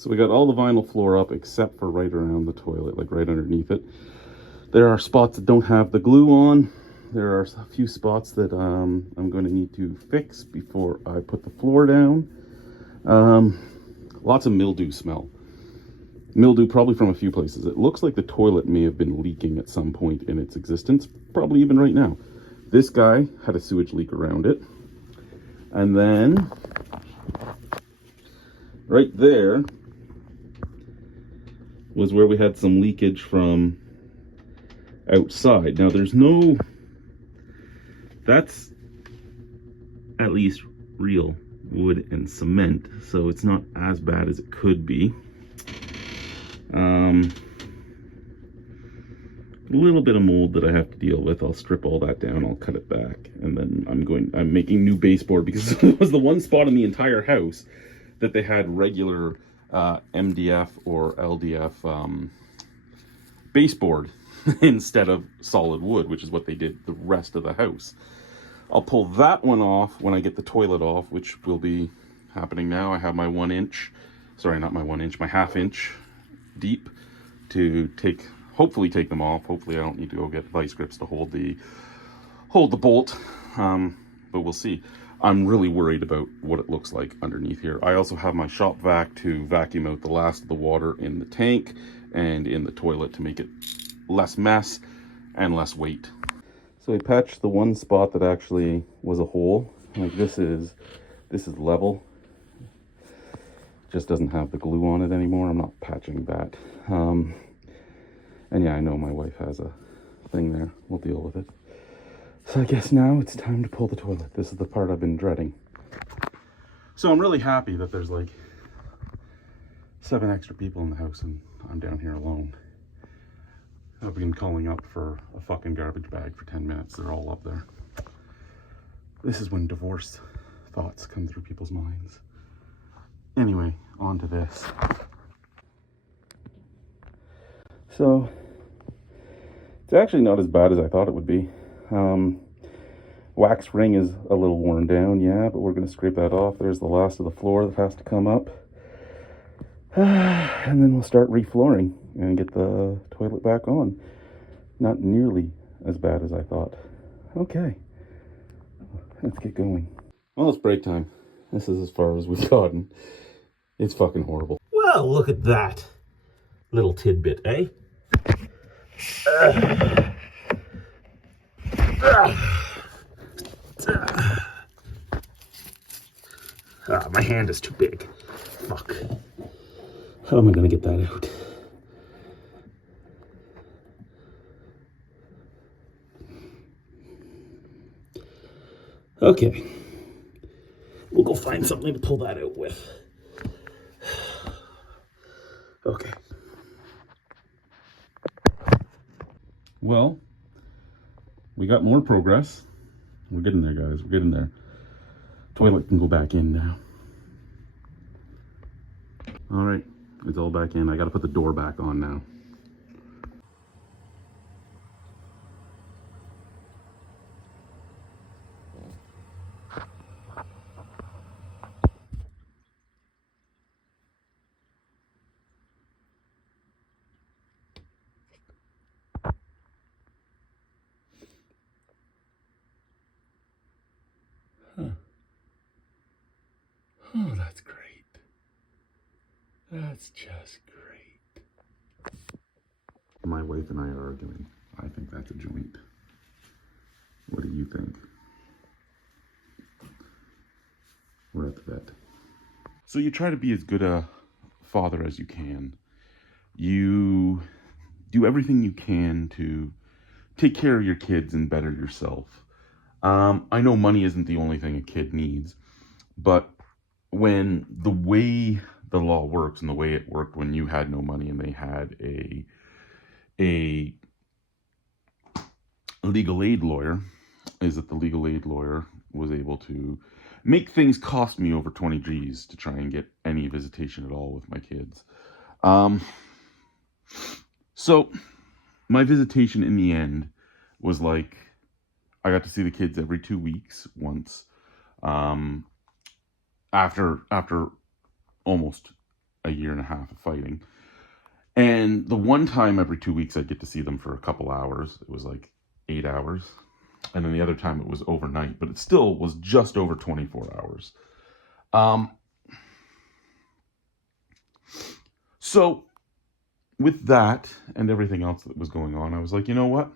So we got all the vinyl floor up except for right around the toilet, like right underneath it. There are spots that don't have the glue on. There are a few spots that I'm going to need to fix before I put the floor down. Lots of mildew smell. Mildew probably from a few places. It looks like the toilet may have been leaking at some point in its existence, probably even right now. This guy had a sewage leak around it. And then right there was where we had some leakage from outside. Now there's no, that's at least real wood and cement, so it's not as bad as it could be. A little bit of mold that I have to deal with. I'll strip all that down, I'll cut it back, and then I'm making new baseboard because it was the one spot in the entire house that they had regular MDF or LDF baseboard instead of solid wood, which is what they did the rest of the house. I'll pull that one off when I get the toilet off, which will be happening now. I have my 1 inch, sorry, not my 1 inch, my 1/2 inch deep to hopefully take them off. Hopefully I don't need to go get vice grips to hold the bolt, but we'll see. I'm really worried about what it looks like underneath here. I also have my shop vac to vacuum out the last of the water in the tank and in the toilet to make it less mess and less weight. So we patched the one spot that actually was a hole. Like this is level. Just doesn't have the glue on it anymore. I'm not patching that. And yeah, I know my wife has a thing there. We'll deal with it. So I guess now it's time to pull the toilet. This is the part I've been dreading. So I'm really happy that there's like 7 extra people in the house and I'm down here alone. I've been calling up for a fucking garbage bag for 10 minutes. They're all up there. This is when divorce thoughts come through people's minds. Anyway, on to this. So it's actually not as bad as I thought it would be. Wax ring is a little worn down, yeah, but we're going to scrape that off. There's the last of the floor that has to come up. And then we'll start reflooring and get the toilet back on. Not nearly as bad as I thought. Okay, let's get going. Well, it's break time. This is as far as we've gotten. It's fucking horrible. Well, look at that little tidbit, eh? My hand is too big. Fuck. How am I gonna get that out? Okay. We'll go find something to pull that out with. Okay. Well, we got more progress. We're getting there, guys. We're getting there. Toilet can go back in now. All right, it's all back in. I got to put the door back on now. Oh, that's great. That's just great. My wife and I are arguing. I think that's a joint. What do you think? We're at the vet. So you try to be as good a father as you can. You do everything you can to take care of your kids and better yourself. I know money isn't the only thing a kid needs, but when the way the law works and the way it worked when you had no money and they had a legal aid lawyer, is that the legal aid lawyer was able to make things cost me over 20 G's to try and get any visitation at all with my kids. So my visitation in the end was like, I got to see the kids every 2 weeks once. After almost a year and a half of fighting. And the one time every 2 weeks I'd get to see them for a couple hours. It was like 8 hours. And then the other time it was overnight, but it still was just over 24 hours. So with that and everything else that was going on, I was like, you know what?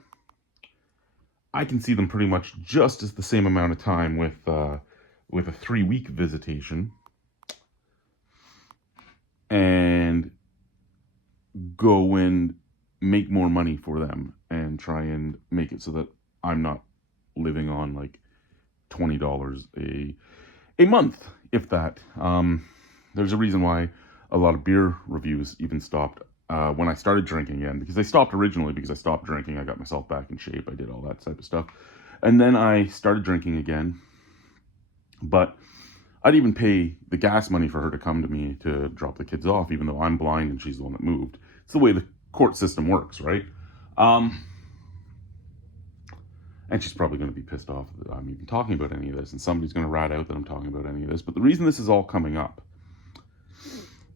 I can see them pretty much just as the same amount of time with a 3-week visitation, and go and make more money for them and try and make it so that I'm not living on like $20 a month, if that. There's a reason why a lot of beer reviews even stopped when I started drinking again, because they stopped originally because I stopped drinking. I got myself back in shape. I did all that type of stuff. And then I started drinking again. But I'd even pay the gas money for her to come to me to drop the kids off, even though I'm blind and she's the one that moved. It's the way the court system works, right? And she's probably going to be pissed off that I'm even talking about any of this, and somebody's going to rat out that I'm talking about any of this. But the reason this is all coming up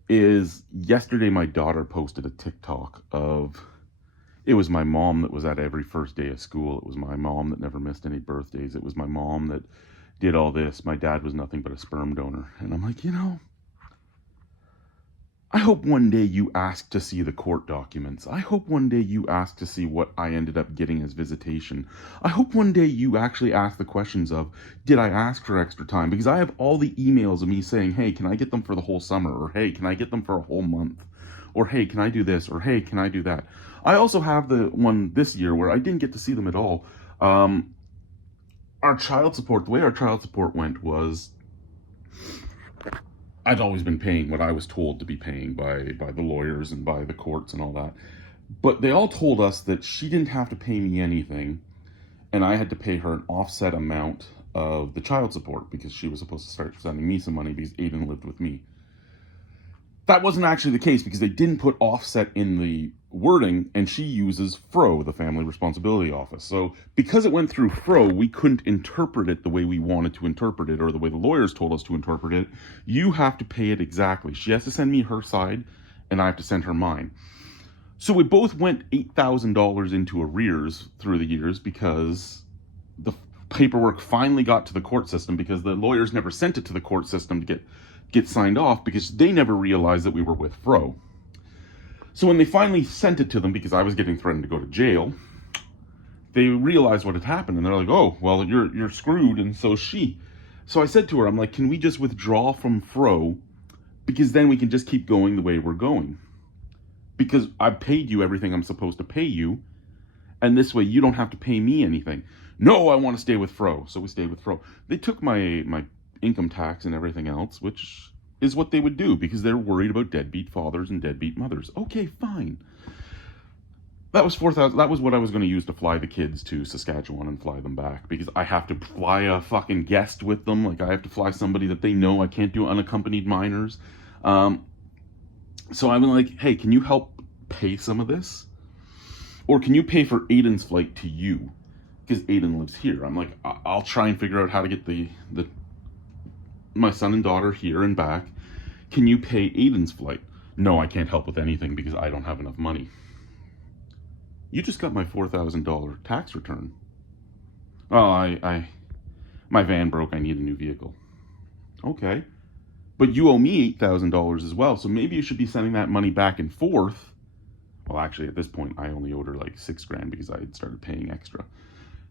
is yesterday my daughter posted a TikTok of, it was my mom that was at every first day of school. It was my mom that never missed any birthdays. It was my mom that did all this. My dad was nothing but a sperm donor. And I'm like, you know, I hope one day you ask to see the court documents. I hope one day you ask to see what I ended up getting as visitation. I hope one day you actually ask the questions of, did I ask for extra time? Because I have all the emails of me saying, hey, can I get them for the whole summer? Or hey, can I get them for a whole month? Or hey, can I do this? Or hey, can I do that? I also have the one this year where I didn't get to see them at all. Our child support, the way our child support went was, I'd always been paying what I was told to be paying by the lawyers and by the courts and all that. But they all told us that she didn't have to pay me anything, and I had to pay her an offset amount of the child support because she was supposed to start sending me some money because Aiden lived with me. That wasn't actually the case because they didn't put offset in the wording, and she uses FRO, the Family Responsibility Office. So because it went through FRO, we couldn't interpret it the way we wanted to interpret it, or the way the lawyers told us to interpret it. You have to pay it exactly. She has to send me her side, and I have to send her mine. So we both went $8,000 into arrears through the years because the paperwork finally got to the court system, because the lawyers never sent it to the court system to get signed off, because they never realized that we were with FRO. So when they finally sent it to them, because I was getting threatened to go to jail, they realized what had happened, and they're like, oh, well, you're screwed, and so is she. So I said to her, I'm like, can we just withdraw from FRO, because then we can just keep going the way we're going? Because I've paid you everything I'm supposed to pay you, and this way you don't have to pay me anything. No, I want to stay with FRO. So we stayed with FRO. They took my income tax and everything else, which is what they would do because they're worried about deadbeat fathers and deadbeat mothers. Okay, fine. That was $4,000. That was what I was going to use to fly the kids to Saskatchewan and fly them back, because I have to fly a fucking guest with them. Like, I have to fly somebody that they know. I can't do unaccompanied minors. So I'm like, hey, can you help pay some of this? Or can you pay for Aiden's flight to you? Because Aiden lives here. I'm like, I'll try and figure out how to get my son and daughter here and back. Can you pay Aiden's flight? No, I can't help with anything because I don't have enough money. You just got my $4,000 tax return. Oh, my van broke. I need a new vehicle. Okay. But you owe me $8,000 as well, so maybe you should be sending that money back and forth. Well, actually, at this point, I only owed her like $6,000 because I had started paying extra.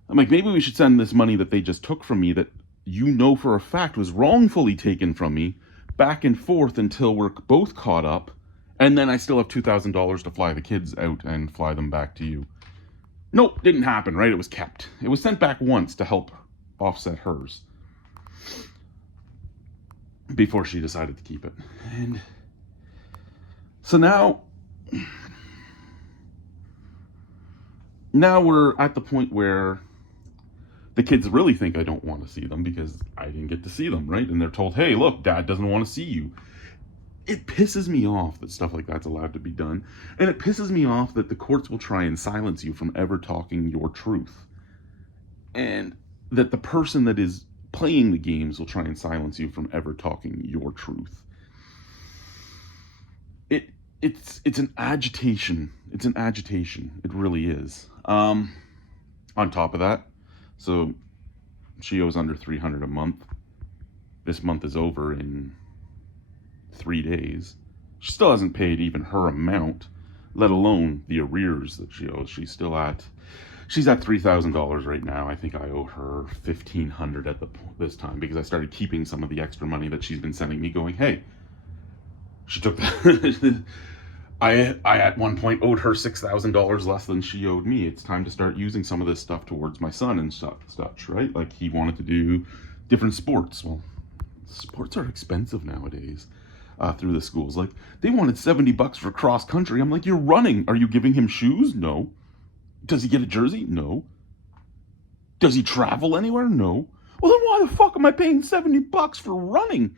I'm like, maybe we should send this money that they just took from me, that you know for a fact was wrongfully taken from me, back and forth until we're both caught up, and then I still have $2,000 to fly the kids out and fly them back to you. Nope, didn't happen, right? It was kept. It was sent back once to help offset hers before she decided to keep it. And so now we're at the point where the kids really think I don't want to see them because I didn't get to see them, right? And they're told, hey, look, Dad doesn't want to see you. It pisses me off that stuff like that's allowed to be done. And it pisses me off that the courts will try and silence you from ever talking your truth. And that the person that is playing the games will try and silence you from ever talking your truth. it's an agitation. It's an agitation. It really is. On top of that, so she owes under $300 a month. This month is over in 3 days. She still hasn't paid even her amount, let alone the arrears that she owes. She's at $3,000 right now. I think I owe her $1,500 at this time, because I started keeping some of the extra money that she's been sending me, going, hey, she took that. I at one point owed her $6,000 less than she owed me. It's time to start using some of this stuff towards my son and such, right? Like, he wanted to do different sports. Well, sports are expensive nowadays through the schools. Like, they wanted $70 for cross country. I'm like, you're running. Are you giving him shoes? No. Does he get a jersey? No. Does he travel anywhere? No. Well, then why the fuck am I paying $70 for running?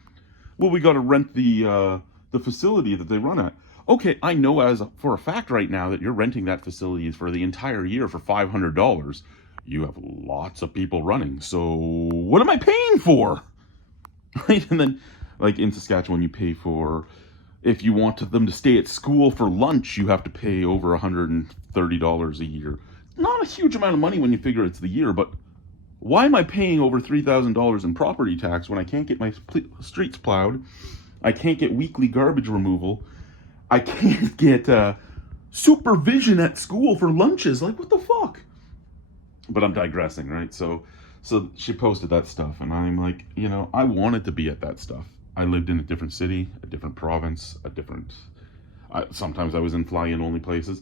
Well, we got to rent the facility that they run at. Okay, I know for a fact right now that you're renting that facility for the entire year for $500. You have lots of people running, so what am I paying for? Right? And then, like, in Saskatchewan, you pay for, if you want them to stay at school for lunch, you have to pay over $130 a year. Not a huge amount of money when you figure it's the year, but why am I paying over $3,000 in property tax when I can't get my streets plowed? I can't get weekly garbage removal. I can't get supervision at school for lunches. Like, what the fuck? But I'm digressing, right? So she posted that stuff, and I'm like, I wanted to be at that stuff. I lived in a different city, a different province, sometimes I was in fly-in only places.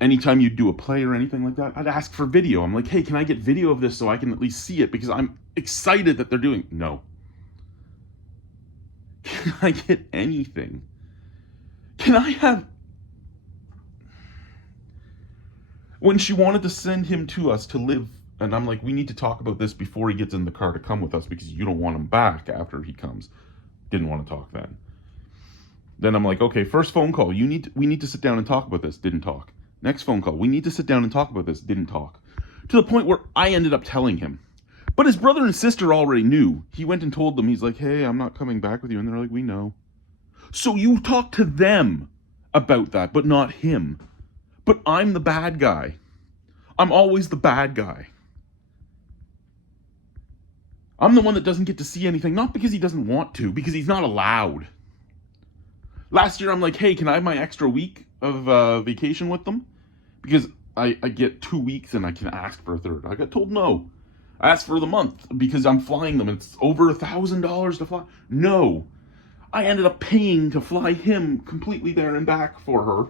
Anytime you do a play or anything like that, I'd ask for video. I'm like, hey, can I get video of this so I can at least see it? Because I'm excited that they're doing. No. Can I get anything? Can I have... When she wanted to send him to us to live, and I'm like, we need to talk about this before he gets in the car to come with us, because you don't want him back after he comes. Didn't want to talk then. Then I'm like, okay, first phone call, we need to sit down and talk about this. Didn't talk. Next phone call, we need to sit down and talk about this. Didn't talk. To the point where I ended up telling him. But his brother and sister already knew. He went and told them, he's like, hey, I'm not coming back with you. And they're like, we know. So you talk to them about that, but not him. But I'm the bad guy. I'm always the bad guy. I'm the one that doesn't get to see anything, not because he doesn't want to, because he's not allowed. Last year, I'm like, hey, can I have my extra week of vacation with them? Because I get 2 weeks and I can ask for a third. I got told no. I asked for the month because I'm flying them. It's over $1,000 to fly. No. I ended up paying to fly him completely there and back for her.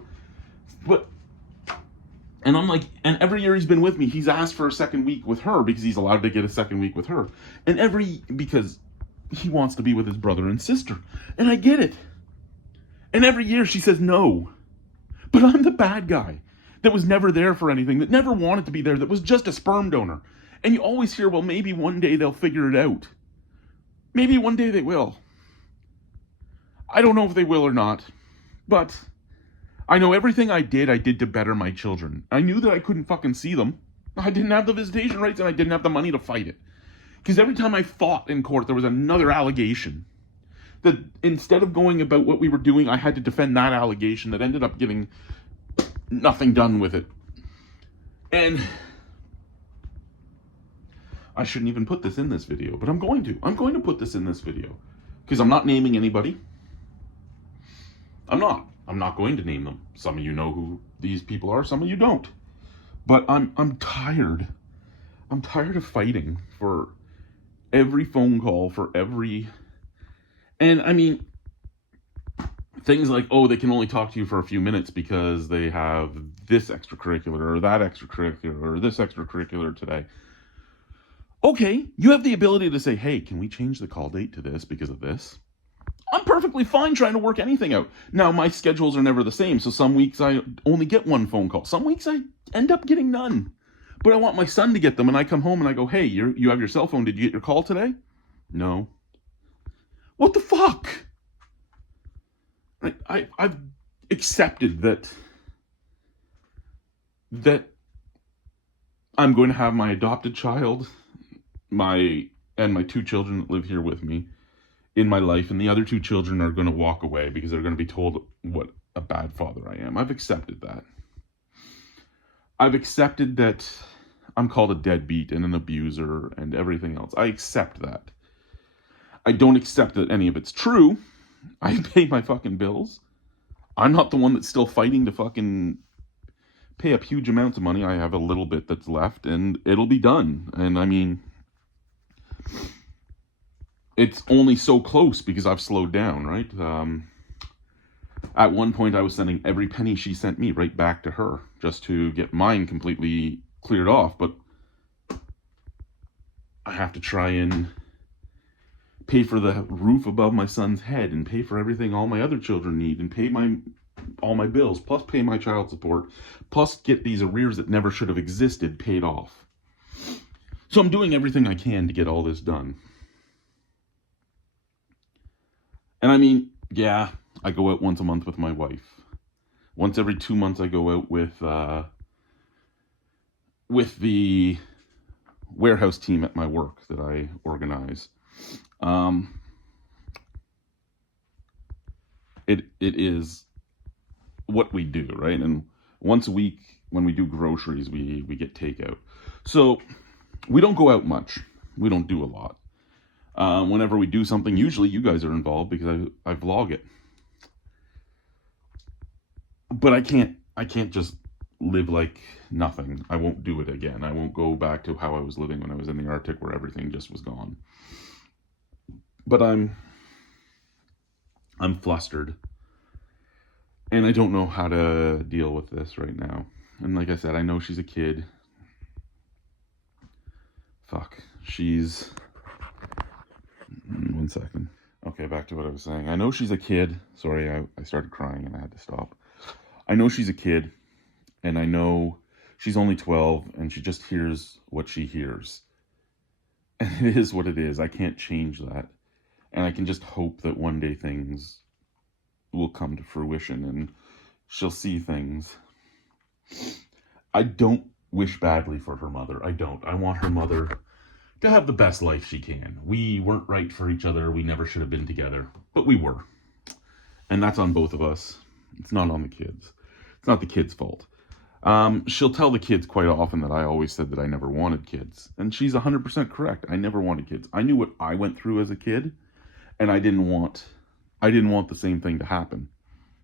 And I'm like, and every year he's been with me, he's asked for a second week with her because he's allowed to get a second week with her. Because he wants to be with his brother and sister. And I get it. And every year she says no. But I'm the bad guy that was never there for anything, that never wanted to be there, that was just a sperm donor. And you always hear, well, maybe one day they'll figure it out. Maybe one day they will. I don't know if they will or not, but I know everything I did to better my children. I knew that I couldn't fucking see them. I didn't have the visitation rights and I didn't have the money to fight it. Because every time I fought in court, there was another allegation. That instead of going about what we were doing, I had to defend that allegation that ended up getting nothing done with it. And I shouldn't even put this in this video, but I'm going to. I'm going to put this in this video. Because I'm not naming anybody. I'm not going to name them. Some of you know who these people are, some of you don't. But I'm tired. I'm tired of fighting for every phone call, for every... And I mean, things like, oh, they can only talk to you for a few minutes because they have this extracurricular or that extracurricular or this extracurricular today. Okay, you have the ability to say, hey, can we change the call date to this because of this? I'm perfectly fine trying to work anything out. Now, my schedules are never the same, so some weeks I only get one phone call. Some weeks I end up getting none. But I want my son to get them, and I come home and I go, hey, you have your cell phone. Did you get your call today? No. What the fuck? I've accepted that I'm going to have my adopted child, my 2 children that live here with me in my life, and the other 2 children are going to walk away because they're going to be told what a bad father I am. I've accepted that. I've accepted that I'm called a deadbeat and an abuser and everything else. I accept that. I don't accept that any of it's true. I pay my fucking bills. I'm not the one that's still fighting to fucking pay up huge amounts of money. I have a little bit that's left and it'll be done. And I mean, it's only so close because I've slowed down, right? At one point I was sending every penny she sent me right back to her just to get mine completely cleared off. But I have to try and pay for the roof above my son's head and pay for everything all my other children need and pay all my bills, plus pay my child support, plus get these arrears that never should have existed paid off. So I'm doing everything I can to get all this done. And I mean, yeah, I go out once a month with my wife. Once every 2 months I go out with the warehouse team at my work that I organize. It is what we do, right? And once a week when we do groceries, we get takeout. So we don't go out much. We don't do a lot. Whenever we do something, usually you guys are involved because I vlog it. But I can't just live like nothing. I won't do it again. I won't go back to how I was living when I was in the Arctic where everything just was gone. But I'm flustered. And I don't know how to deal with this right now. And like I said, I know she's a kid. Fuck. She's... 1 second. Okay, back to what I was saying. I know she's a kid. Sorry, I started crying and I had to stop. I know she's a kid. And I know she's only 12 and she just hears what she hears. And it is what it is. I can't change that. And I can just hope that one day things will come to fruition and she'll see things. I don't wish badly for her mother. I don't. I want her mother to have the best life she can. We weren't right for each other. We never should have been together. But we were. And that's on both of us. It's not on the kids. It's not the kids' fault. She'll tell the kids quite often that I always said that I never wanted kids. And she's 100% correct. I never wanted kids. I knew what I went through as a kid. And I didn't want the same thing to happen.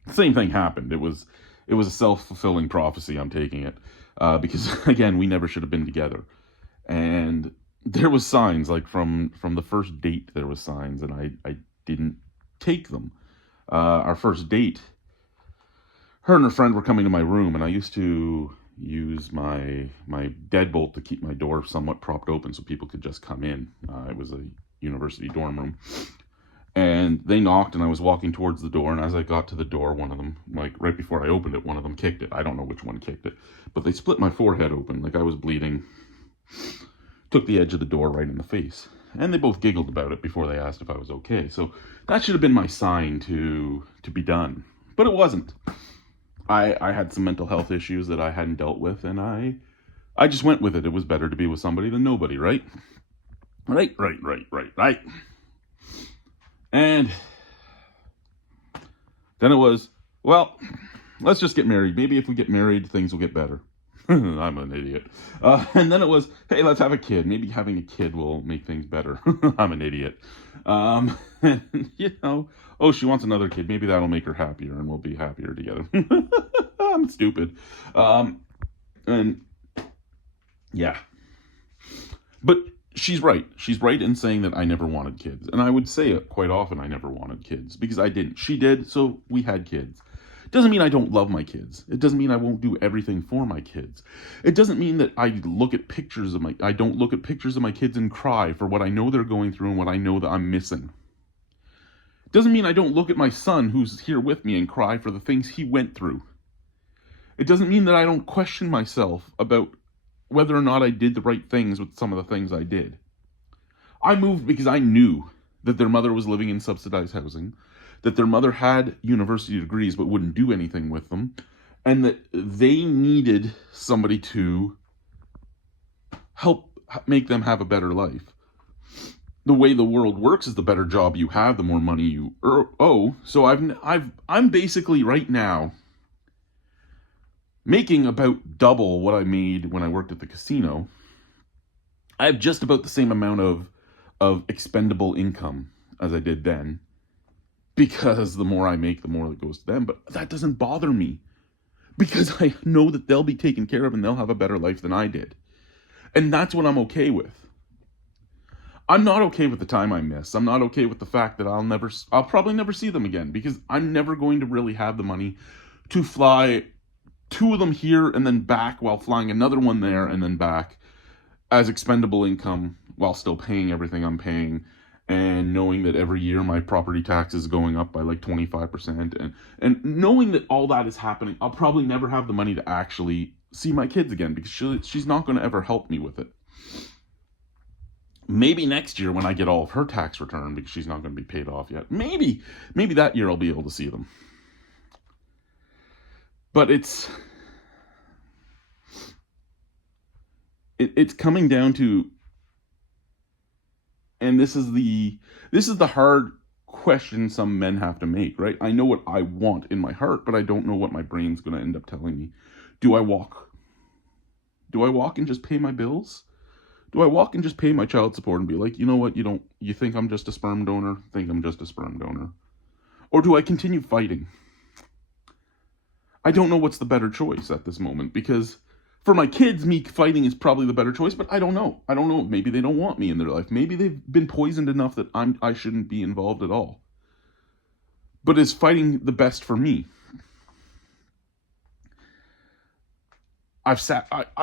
The same thing happened. It was a self-fulfilling prophecy, I'm taking it. Because, again, we never should have been together. And there was signs, like from the first date there was signs, and I didn't take them. Our first date, her and her friend were coming to my room, and I used to use my deadbolt to keep my door somewhat propped open so people could just come in. It was a university dorm room. And they knocked, and I was walking towards the door, and as I got to the door, one of them, like right before I opened it, one of them kicked it. I don't know which one kicked it, but they split my forehead open, like I was bleeding. Took the edge of the door right in the face. And they both giggled about it before they asked if I was okay. So that should have been my sign to be done. But it wasn't. I had some mental health issues that I hadn't dealt with, and I just went with it. It was better to be with somebody than nobody, right? Right. And then it was, well, let's just get married. Maybe if we get married, things will get better. I'm an idiot. And then it was, hey, let's have a kid. Maybe having a kid will make things better. I'm an idiot. And, oh, she wants another kid. Maybe that'll make her happier and we'll be happier together. I'm stupid. And yeah. But she's right. She's right in saying that I never wanted kids. And I would say it quite often, I never wanted kids. Because I didn't. She did, so we had kids. It doesn't mean I don't love my kids. It doesn't mean I won't do everything for my kids. It doesn't mean that I don't look at pictures of my kids and cry for what I know they're going through and what I know that I'm missing. It doesn't mean I don't look at my son who's here with me and cry for the things he went through. It doesn't mean that I don't question myself about whether or not I did the right things with some of the things I did. I moved because I knew that their mother was living in subsidized housing, that their mother had university degrees but wouldn't do anything with them, and that they needed somebody to help make them have a better life. the way the world works is the better job you have, the more money you owe. So I'm basically right now making about double what I made when I worked at the casino. I have just about the same amount of expendable income as I did then, because the more I make, the more that goes to them. But that doesn't bother me, because I know that they'll be taken care of and they'll have a better life than I did. And that's what I'm okay with. I'm not okay with the time I miss. I'm not okay with the fact that I'll probably never see them again, because I'm never going to really have the money to fly 2 of them here and then back, while flying another one there and then back, as expendable income, while still paying everything I'm paying, and knowing that every year my property tax is going up by like 25%, and knowing that all that is happening. I'll probably never have the money to actually see my kids again, because she's not going to ever help me with it. Maybe next year when I get all of her tax return, because she's not going to be paid off yet, maybe that year I'll be able to see them. But it's coming down to, and this is the hard question some men have to make, right? I know what I want in my heart, but I don't know what my brain's going to end up telling me. Do I walk and just pay my bills? Do I walk and just pay my child support and be like, you know what, you think I'm just a sperm donor? Think I'm just a sperm donor. Or do I continue fighting? I don't know what's the better choice at this moment, because for my kids, me fighting is probably the better choice, but I don't know. Maybe they don't want me in their life. Maybe they've been poisoned enough that I shouldn't be involved at all. But is fighting the best for me? I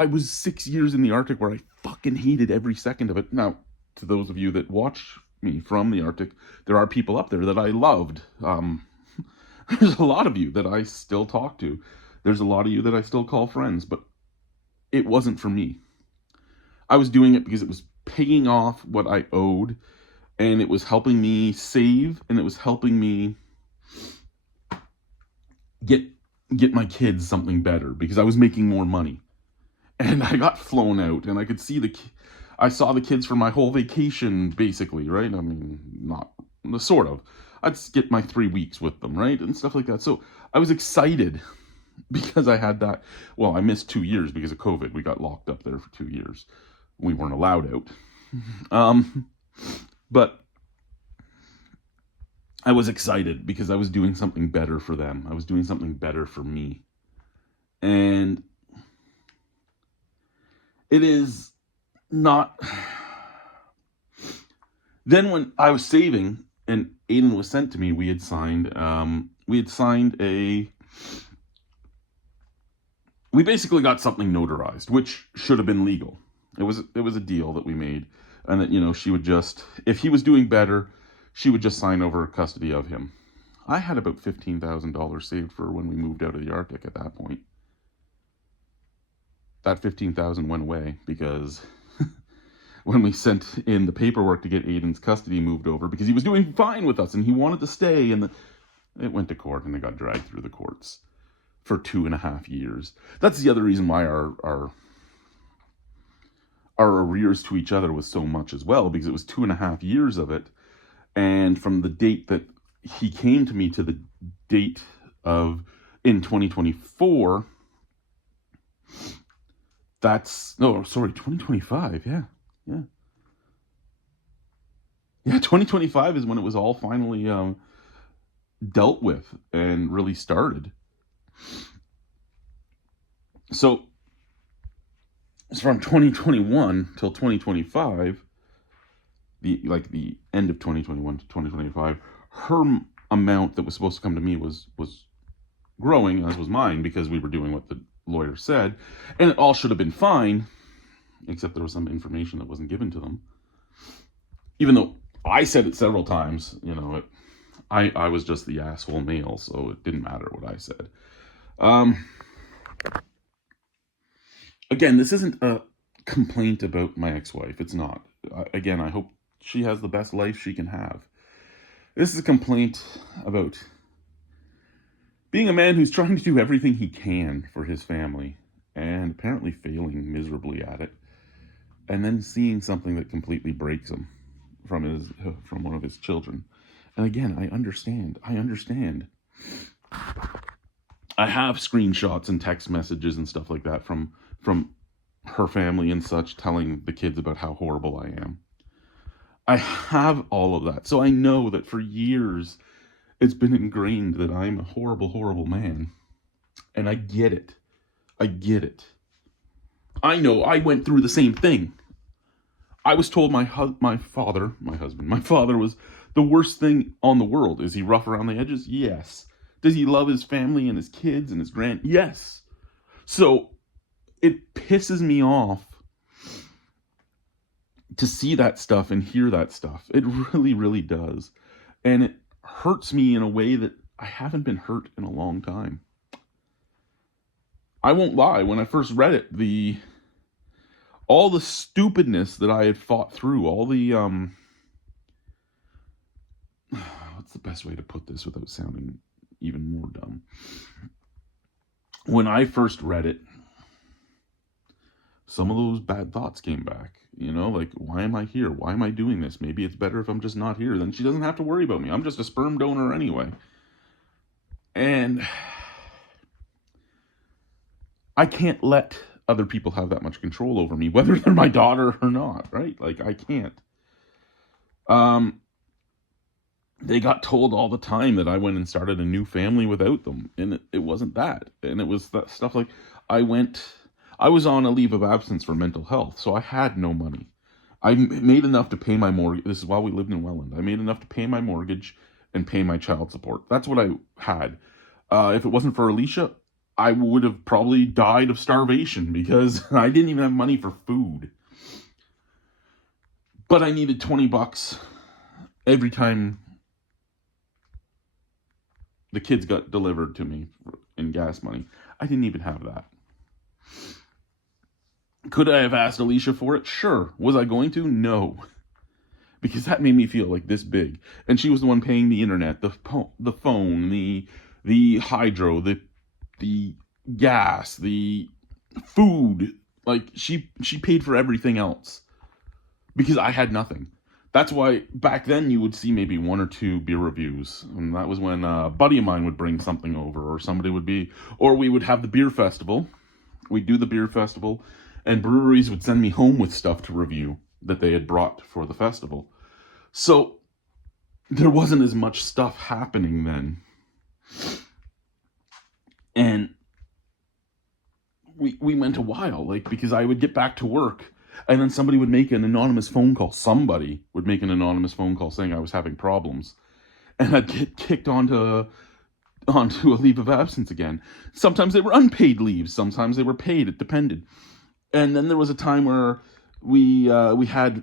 was 6 years in the Arctic, where I fucking hated every second of it. Now, to those of you that watch me from the Arctic, there are people up there that I loved. There's a lot of you that I still talk to. There's a lot of you that I still call friends, but it wasn't for me. I was doing it because it was paying off what I owed, and it was helping me save, and it was helping me get my kids something better, because I was making more money. And I got flown out, and I could see I saw the kids for my whole vacation, basically, right? I mean, not sort of. I'd get my 3 weeks with them, right? And stuff like that. So I was excited because I had that. Well, I missed 2 years because of COVID. We got locked up there for 2 years. We weren't allowed out. But I was excited because I was doing something better for them. I was doing something better for me. And it is not. Then when I was saving and Aiden was sent to me, we had signed we basically got something notarized, which should have been legal. It was a deal that we made, and that, she would just, if he was doing better, she would just sign over custody of him. I had about $15,000 saved for when we moved out of the Arctic at that point. That $15,000 went away because when we sent in the paperwork to get Aiden's custody moved over, because he was doing fine with us and he wanted to stay, and it went to court and it got dragged through the courts for 2.5 years. That's the other reason why our arrears to each other was so much as well, because it was 2.5 years of it. And from the date that he came to me to the date of in 2024, 2025. Yeah. 2025 is when it was all finally dealt with and really started. So from 2021 till 2025, the end of 2021 to 2025, her amount that was supposed to come to me was growing, as was mine, because we were doing what the lawyer said, and it all should have been fine, except there was some information that wasn't given to them. Even though I said it several times, I was just the asshole male, so it didn't matter what I said. Again, this isn't a complaint about my ex-wife. It's not. Again, I hope she has the best life she can have. This is a complaint about being a man who's trying to do everything he can for his family and apparently failing miserably at it, and then seeing something that completely breaks him. from one of his children. And again, I understand. I have screenshots and text messages and stuff like that from her family and such, telling the kids about how horrible I am. I have all of that. So I know that for years it's been ingrained that I'm a horrible, horrible man. And I get it. I know I went through the same thing. I was told my father was the worst thing on the world. Is he rough around the edges? Yes. Does he love his family and his kids and his Yes. So it pisses me off to see that stuff and hear that stuff. It really, really does. And it hurts me in a way that I haven't been hurt in a long time. I won't lie, when I first read it, all the stupidness that I had fought through, all the what's the best way to put this without sounding even more dumb? When I first read it, some of those bad thoughts came back. Like, why am I here? Why am I doing this? Maybe it's better if I'm just not here. Then she doesn't have to worry about me. I'm just a sperm donor anyway. And I can't let other people have that much control over me, whether they're my daughter or not, right? Like, I can't. They got told all the time that I went and started a new family without them, and it wasn't that. And it was that stuff like, I was on a leave of absence for mental health, so I had no money. I made enough to pay my mortgage. This is while we lived in Welland. I made enough to pay my mortgage and pay my child support. That's what I had. If it wasn't for Alicia, I would have probably died of starvation because I didn't even have money for food. But I needed $20 every time the kids got delivered to me in gas money. I didn't even have that. Could I have asked Alicia for it? Sure. Was I going to? No. Because that made me feel like this big. And she was the one paying the internet, the phone, the hydro, the gas, the food. Like, she paid for everything else. Because I had nothing. That's why back then you would see maybe 1 or 2 beer reviews. And that was when a buddy of mine would bring something over, or somebody would or we would have the beer festival. We'd do the beer festival, and breweries would send me home with stuff to review that they had brought for the festival. So there wasn't as much stuff happening then. And we went a while, like, because I would get back to work, and then somebody would make an anonymous phone call. Somebody would make an anonymous phone call saying I was having problems. And I'd get kicked onto a leave of absence again. Sometimes they were unpaid leaves. Sometimes they were paid. It depended. And then there was a time where we had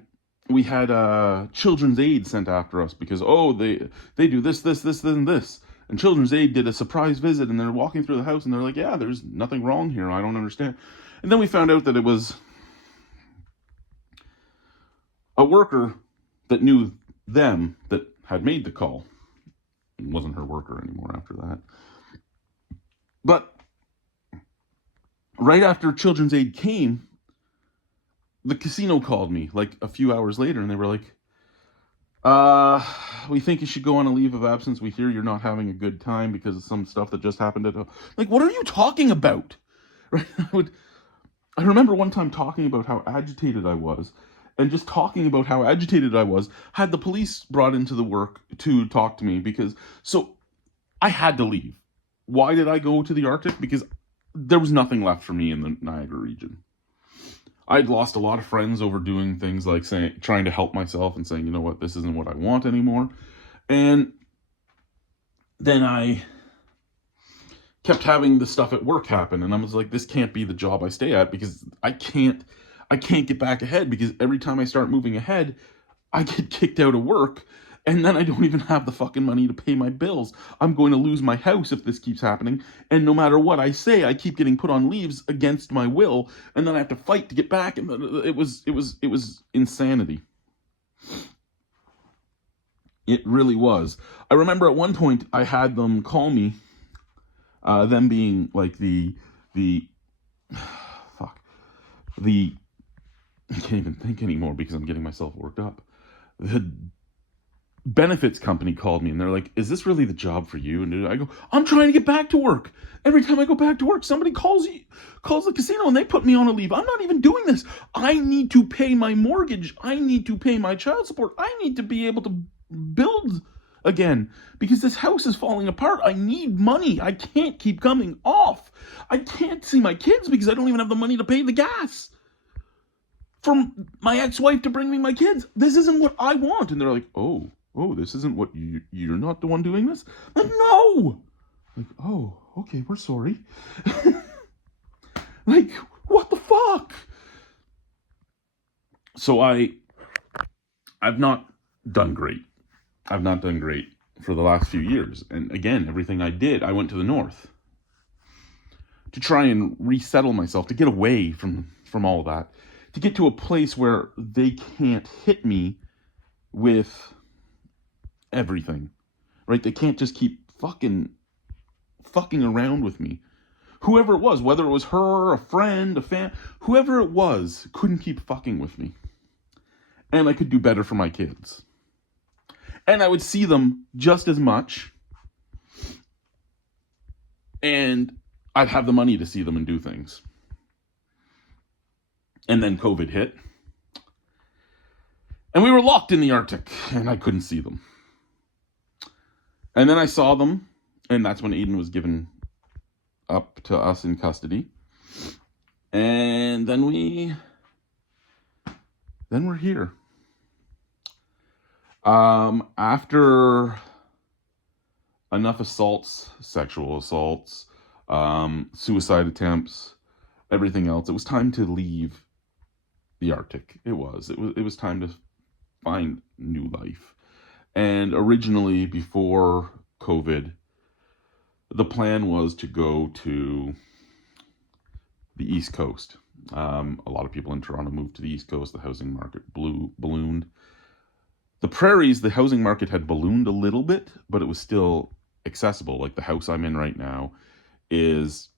Children's Aid sent after us because, they do this, and this. And Children's Aid did a surprise visit, and they're walking through the house, and they're like, yeah, there's nothing wrong here. I don't understand. And then we found out that it was a worker that knew them that had made the call. It wasn't her worker anymore after that. But right after Children's Aid came, the casino called me like a few hours later, and they were like, we think you should go on a leave of absence. We hear you're not having a good time because of some stuff that just happened at home. Like, what are you talking about? Right? I remember one time talking about how agitated I was, and just talking about how agitated I was had the police brought into the work to talk to me so I had to leave. Why did I go to the Arctic? Because there was nothing left for me in the Niagara region. I'd lost a lot of friends over doing things like trying to help myself and saying, you know what, this isn't what I want anymore. And then I kept having the stuff at work happen, and I was like, this can't be the job I stay at, because I can't get back ahead, because every time I start moving ahead, I get kicked out of work, and then I don't even have the fucking money to pay my bills. I'm going to lose my house if this keeps happening, and no matter what I say, I keep getting put on leaves against my will, and then I have to fight to get back, and it was insanity. It really was. I remember at one point I had them call me, them being like I can't even think anymore because I'm getting myself worked up. the benefits company called me and they're like, is this really the job for you? And I go, I'm trying to get back to work. Every time I go back to work, somebody calls the casino and they put me on a leave. I'm not even doing this. I need to pay my mortgage. I need to pay my child support. I need to be able to build again because this house is falling apart. I need money. I can't keep coming off. I can't see my kids because I don't even have the money to pay the gas from my ex-wife to bring me my kids. This isn't what I want. And they're like, oh, this isn't what you're not the one doing this? I'm like, no. Like, oh, okay, we're sorry. Like, what the fuck? So I've not done great. I've not done great for the last few years. And again, everything I did, I went to the north to try and resettle myself, to get away from all of that, to get to a place where they can't hit me with everything, right? They can't just keep fucking around with me. Whoever it was, whether it was her, a friend, a fan, whoever it was, couldn't keep fucking with me. And I could do better for my kids. And I would see them just as much. And I'd have the money to see them and do things. And then COVID hit. And we were locked in the Arctic, and I couldn't see them. And then I saw them, and that's when Aiden was given up to us in custody. And then we're here. After enough assaults, sexual assaults, suicide attempts, everything else, it was time to leave the Arctic. It was time to find new life. And originally, before COVID, the plan was to go to the East Coast. A lot of people in Toronto moved to the East Coast. The housing market ballooned. The prairies, the housing market had ballooned a little bit, but it was still accessible. Like the house I'm in right now is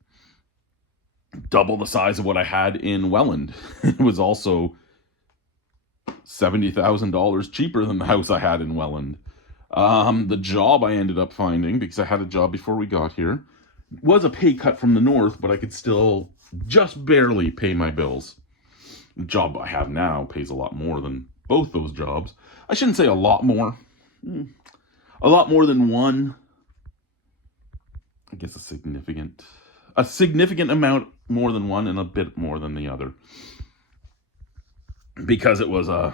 double the size of what I had in Welland. It was also $70,000 cheaper than the house I had in Welland. The job I ended up finding, because I had a job before we got here, was a pay cut from the north, but I could still just barely pay my bills. The job I have now pays a lot more than both those jobs. I shouldn't say a lot more. A lot more than one. I guess a significant amount more than one and a bit more than the other. Because it was a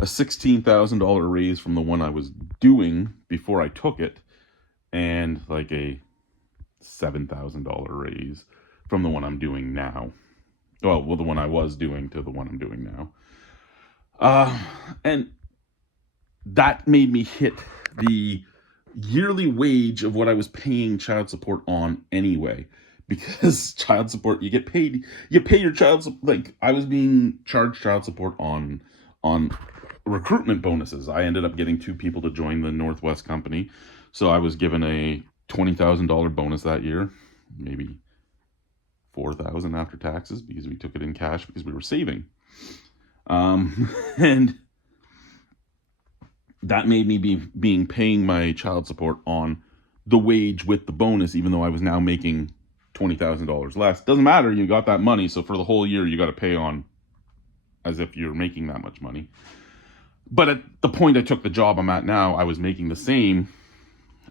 $16,000 raise from the one I was doing before I took it, and like a $7,000 raise from the one I'm doing now. Well, the one I was doing to the one I'm doing now. And that made me hit the yearly wage of what I was paying child support on anyway. Because child support, you pay your child support. Like, I was being charged child support on recruitment bonuses. I ended up getting 2 people to join the Northwest company. So I was given a $20,000 bonus that year, maybe $4,000 after taxes, because we took it in cash because we were saving. And that made me paying my child support on the wage with the bonus, even though I was now making $20,000 less. Doesn't matter, you got that money, so for the whole year you got to pay on as if you're making that much money. But at the point I took the job I'm at now, I was making the same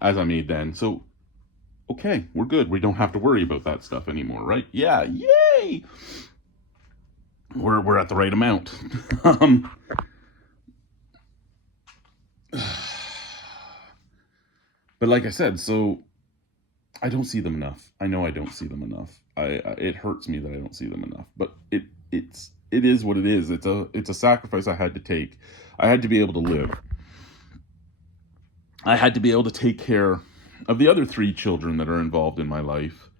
as I made then. So, okay, we're good. We don't have to worry about that stuff anymore, right? Yeah, yay! We're at the right amount. But like I said, so I don't see them enough. I know I don't see them enough. It hurts me that I don't see them enough. But it is what it is. It's a sacrifice I had to take. I had to be able to live. I had to be able to take care of the other 3 children that are involved in my life.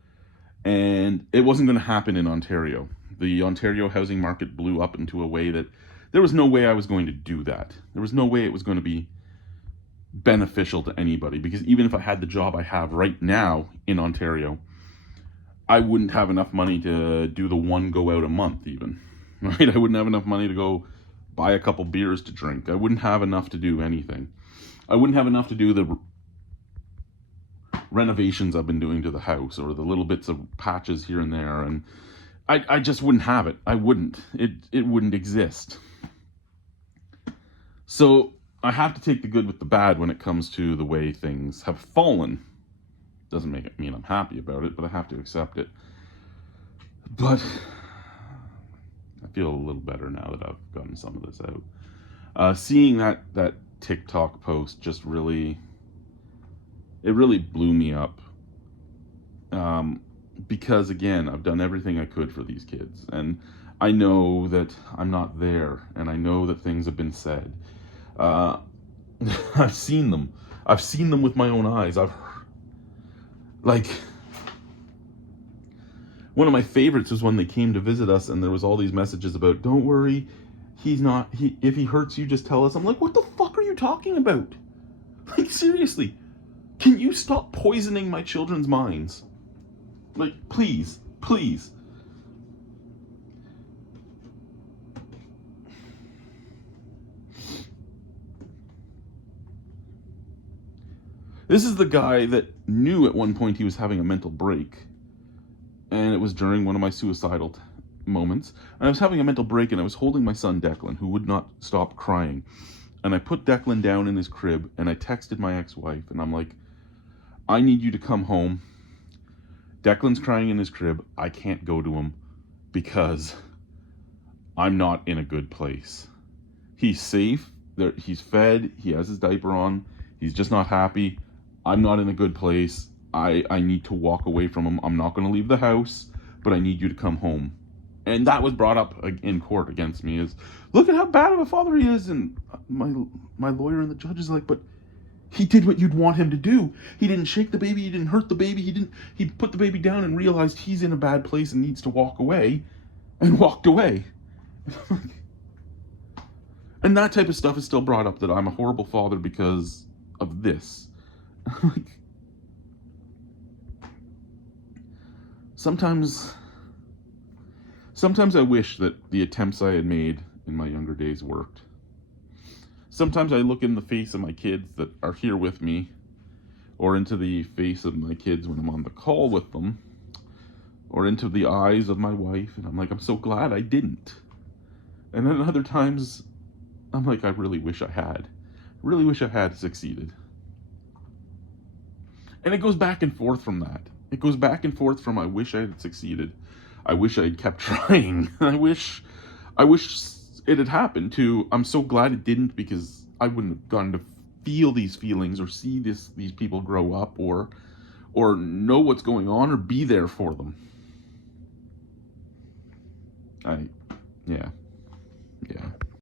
And it wasn't going to happen in Ontario. The Ontario housing market blew up into a way that there was no way I was going to do that. There was no way it was going to be beneficial to anybody, because even if I had the job I have right now in Ontario, I wouldn't have enough money to do the one go out a month even, right? I wouldn't have enough money to go buy a couple beers to drink. I wouldn't have enough to do anything. I wouldn't have enough to do the renovations I've been doing to the house, or the little bits of patches here and there, and I just wouldn't have it. I wouldn't. It wouldn't exist. So I have to take the good with the bad when it comes to the way things have fallen. Doesn't make it mean I'm happy about it, but I have to accept it. But I feel a little better now that I've gotten some of this out. Seeing that TikTok post just really blew me up. Because again, I've done everything I could for these kids, and I know that I'm not there, and I know that things have been said. I've seen them. I've seen them with my own eyes. One of my favorites was when they came to visit us, and there was all these messages about, don't worry, if he hurts you, just tell us. I'm like, what the fuck are you talking about? Like, seriously, can you stop poisoning my children's minds? Like, please. This is the guy that knew at one point he was having a mental break. And it was during one of my suicidal moments. And I was having a mental break, and I was holding my son Declan, who would not stop crying. And I put Declan down in his crib, and I texted my ex-wife, and I'm like, I need you to come home. Declan's crying in his crib. I can't go to him because I'm not in a good place. He's safe. He's fed. He has his diaper on. He's just not happy. I'm not in a good place. I need to walk away from him. I'm not going to leave the house, but I need you to come home. And that was brought up in court against me, is, look at how bad of a father he is. And my lawyer and the judge is like, but he did what you'd want him to do. He didn't shake the baby. He didn't hurt the baby. He put the baby down and realized he's in a bad place and needs to walk away, and walked away. And that type of stuff is still brought up, that I'm a horrible father because of this. Sometimes I wish that the attempts I had made in my younger days worked. Sometimes I look in the face of my kids that are here with me, or into the face of my kids when I'm on the call with them, or into the eyes of my wife, and I'm like, I'm so glad I didn't. And then other times, I'm like, I really wish I had. Really wish I had succeeded. And it goes back and forth from that. It goes back and forth from, I wish I had succeeded. I wish I had kept trying. I wish it had happened, to, I'm so glad it didn't, because I wouldn't have gotten to feel these feelings, or see these people grow up, or know what's going on, or be there for them. Yeah.